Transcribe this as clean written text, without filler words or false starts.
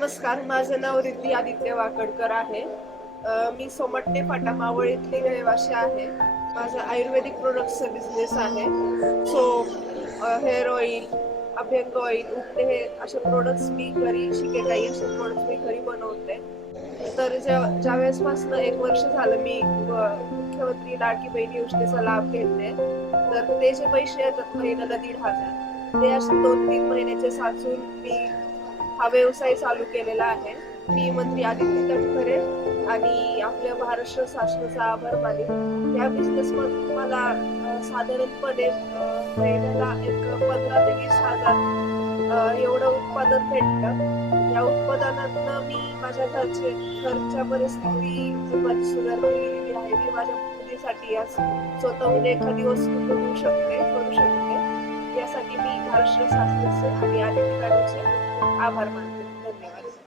नमस्कार, माझं नाव रिद्धी आदित्य वाकडकर आहे. मी सोमटणे फाटा मावळ इथली रहिवासी आहे. माझा आयुर्वेदिक प्रोडक्ट्सचा बिझनेस आहे. सोप, हेअर ऑइल, अभ्यंग ऑइल, उपटे हे असे प्रोडक्ट्स मी घरी शिकेकाई असे प्रोडक्ट्स मी घरी बनवते. तर ज्या वेळेसपासून 1 वर्ष झालं मी मुख्यमंत्री लाडकी बहीण योजनेचा लाभ घेते. तर ते जे पैसे येतात महिन्याला 1,500 ते असे 2-3 महिन्याचे साचून मी हा व्यवसाय चालू केलेला आहे. मी मंत्री आदित्य तटकरे आणि आपल्या महाराष्ट्र शासनाचा आभार मानेन. या बिझनेसमधून मला साधारणपणे महिन्याला एक 15,000 ते 20,000 एवढं उत्पादन भेटतं. या उत्पादनातनं मी माझ्या घरच्या परिस्थिती माझी सुधारलेली आहे. मी माझ्या मुलीसाठी आज स्वतःहून एखादी वस्तू बनवू शकते, करू शकते. यासाठी मी महाराष्ट्र शासनाचे आणि आदित्य मॅडमचे आभार मानते.